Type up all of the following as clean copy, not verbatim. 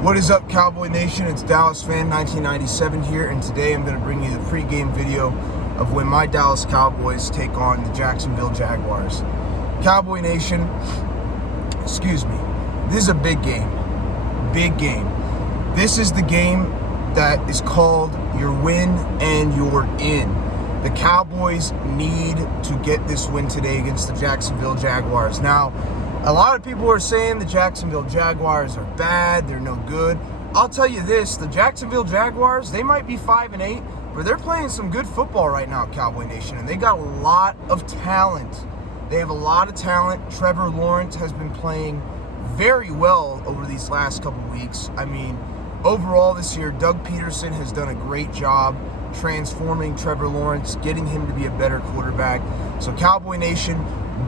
What is up, Cowboy Nation? It's Dallas Fan 1997 here, and today I'm going to bring you the pregame video of when my Dallas Cowboys take on the Jacksonville Jaguars. Cowboy Nation, excuse me, this is a big game. Big game. This is the game that is called your win and you're in. The Cowboys need to get this win today against the Jacksonville Jaguars. Now, a lot of people are saying the Jacksonville Jaguars are bad, they're no good. I'll tell you this, the Jacksonville Jaguars, they might be 5-8, but they're playing some good football right now, Cowboy Nation, and they got a lot of talent. They have a lot of talent. Trevor Lawrence has been playing very well over these last couple weeks. I mean, overall this year, Doug Peterson has done a great job transforming Trevor Lawrence, getting him to be a better quarterback. So Cowboy Nation,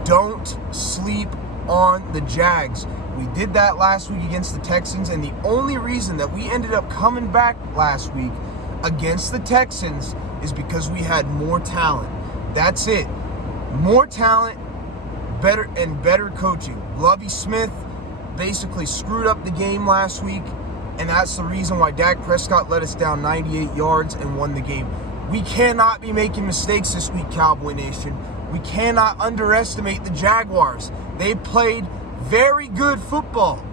don't sleep on the Jags. We did that last week against the Texans, and the only reason that we ended up coming back last week against the Texans is because we had more talent. That's it. More talent, better coaching. Lovie Smith basically screwed up the game last week, and that's the reason why Dak Prescott let us down 98 yards and won the game. We cannot be making mistakes this week, Cowboy Nation. We cannot underestimate the Jaguars. They played very good football.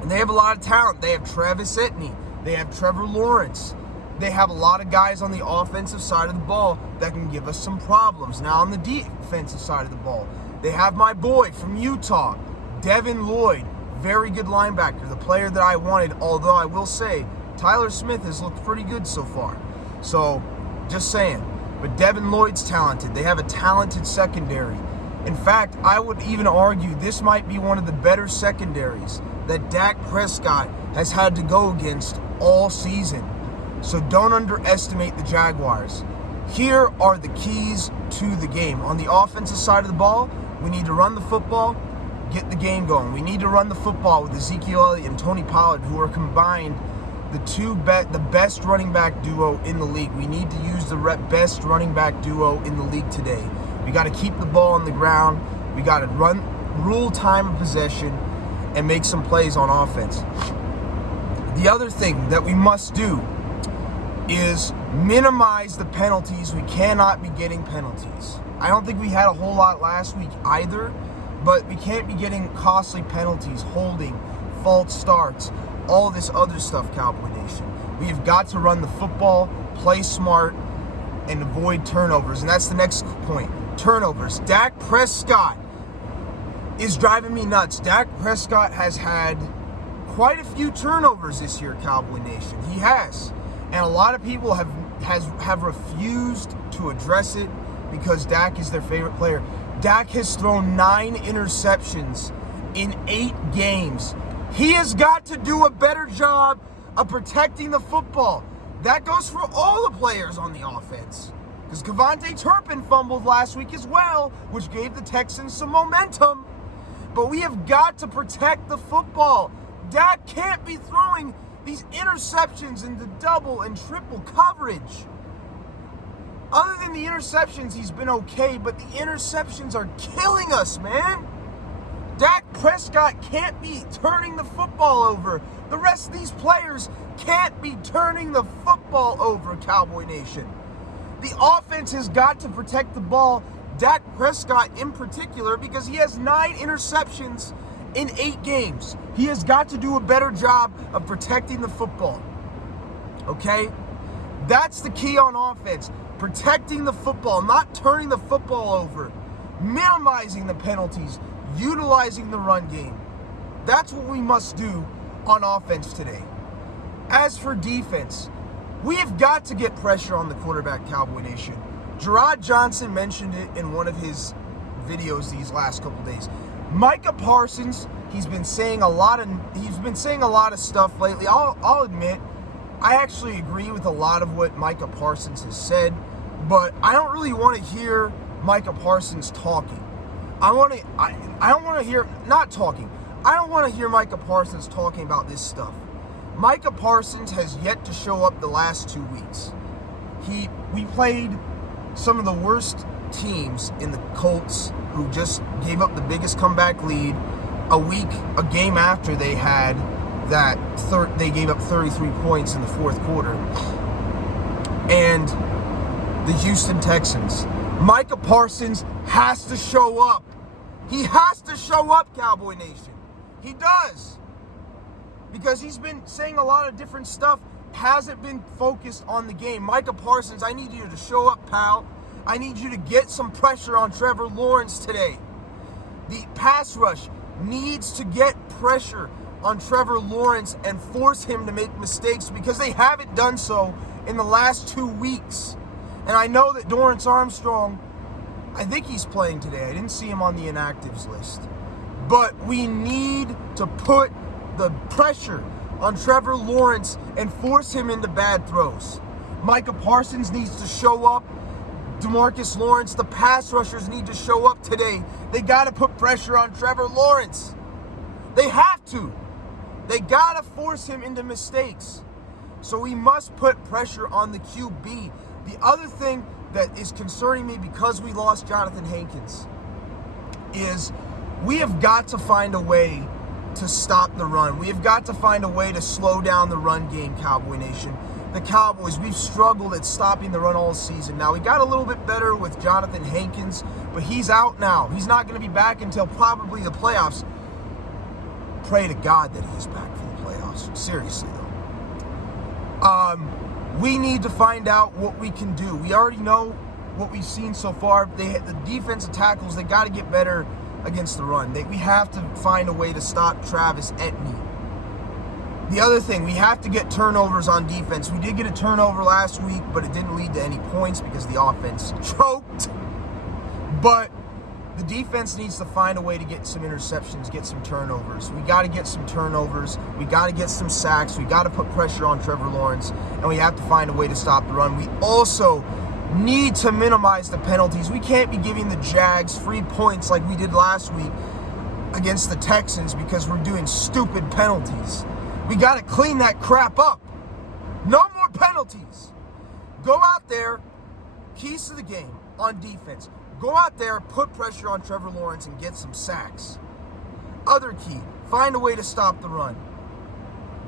And they have a lot of talent. They have Travis Etienne. They have Trevor Lawrence. They have a lot of guys on the offensive side of the ball that can give us some problems. Now on the defensive side of the ball, they have my boy from Utah, Devin Lloyd. Very good linebacker, the player that I wanted, although I will say Tyler Smith has looked pretty good so far. So, just saying. But Devin Lloyd's talented. They have a talented secondary. In fact, I would even argue this might be one of the better secondaries that Dak Prescott has had to go against all season. So don't underestimate the Jaguars. Here are the keys to the game. On the offensive side of the ball, we need to run the football, get the game going. We need to run the football with Ezekiel Elliott and Tony Pollard, who are combined the best running back duo in the league. We need to use the best running back duo in the league today. We got to keep the ball on the ground. We got to rule time of possession and make some plays on offense. The other thing that we must do is minimize the penalties. We cannot be getting penalties. I don't think we had a whole lot last week either, but we can't be getting costly penalties, holding, false starts, all this other stuff, Cowboy Nation. We have got to run the football, play smart, and avoid turnovers. And that's the next point. Turnovers. Dak Prescott is driving me nuts. Dak Prescott has had quite a few turnovers this year, Cowboy Nation. He has. And a lot of people have refused to address it because Dak is their favorite player. Dak has thrown 9 interceptions in 8 games. He has got to do a better job of protecting the football. That goes for all the players on the offense. Because Kevontae Turpin fumbled last week as well, which gave the Texans some momentum. But we have got to protect the football. Dak can't be throwing these interceptions into double and triple coverage. Other than the interceptions, he's been okay, but the interceptions are killing us, man. Dak Prescott can't be turning the football over. The rest of these players can't be turning the football over, Cowboy Nation. The offense has got to protect the ball, Dak Prescott in particular, because he has 9 interceptions in 8 games. He has got to do a better job of protecting the football. Okay? That's the key on offense. Protecting the football, not turning the football over, minimizing the penalties, utilizing the run game. That's what we must do on offense today. As for defense, we have got to get pressure on the quarterback, Cowboy Nation. Gerard Johnson mentioned it in one of his videos these last couple days. Micah Parsons, he's been saying a lot of stuff lately. I'll admit, I actually agree with a lot of what Micah Parsons has said, but I don't really want to hear Micah Parsons talking. I don't want to hear Micah Parsons talking about this stuff. Micah Parsons has yet to show up the last 2 weeks. We played some of the worst teams in the Colts, who just gave up the biggest comeback lead a game after they had that they gave up 33 points in the fourth quarter. And the Houston Texans. Micah Parsons has to show up. He has to show up, Cowboy Nation. He does. Because he's been saying a lot of different stuff, hasn't been focused on the game. Micah Parsons, I need you to show up, pal. I need you to get some pressure on Trevor Lawrence today. The pass rush needs to get pressure on Trevor Lawrence and force him to make mistakes because they haven't done so in the last 2 weeks. And I know that Dorrance Armstrong, I think he's playing today. I didn't see him on the inactives list. But we need to put the pressure on Trevor Lawrence and force him into bad throws. Micah Parsons needs to show up. DeMarcus Lawrence, the pass rushers need to show up today. They got to put pressure on Trevor Lawrence. They have to. They got to force him into mistakes. So we must put pressure on the QB. The other thing that is concerning me because we lost Jonathan Hankins is we have got to find a way to stop the run. We have got to find a way to slow down the run game, Cowboy Nation. The Cowboys, we've struggled at stopping the run all season. Now, we got a little bit better with Jonathan Hankins, but he's out now. He's not going to be back until probably the playoffs. Pray to God that he's back for the playoffs. Seriously, though. We need to find out what we can do. We already know what we've seen so far. The defensive tackles, they got to get better against the run. We have to find a way to stop Travis Etienne. The other thing, we have to get turnovers on defense. We did get a turnover last week, but it didn't lead to any points because the offense choked. But the defense needs to find a way to get some interceptions, get some turnovers. We got to get some turnovers. We got to get some sacks. We got to put pressure on Trevor Lawrence, and we have to find a way to stop the run. We also need to minimize the penalties. We can't be giving the Jags free points like we did last week against the Texans because we're doing stupid penalties. We got to clean that crap up. No more penalties. Go out there, keys to the game on defense. Go out there, put pressure on Trevor Lawrence and get some sacks. Other key, find a way to stop the run.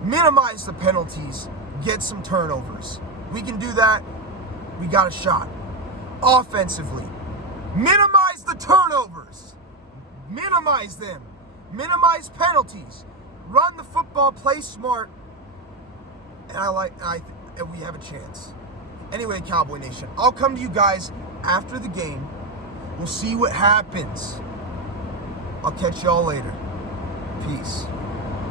Minimize the penalties, get some turnovers. We can do that. We got a shot. Offensively, minimize the turnovers. Minimize them. Minimize penalties. Run the football, play smart, and we have a chance. Anyway, Cowboy Nation, I'll come to you guys after the game. We'll see what happens. I'll catch y'all later. Peace.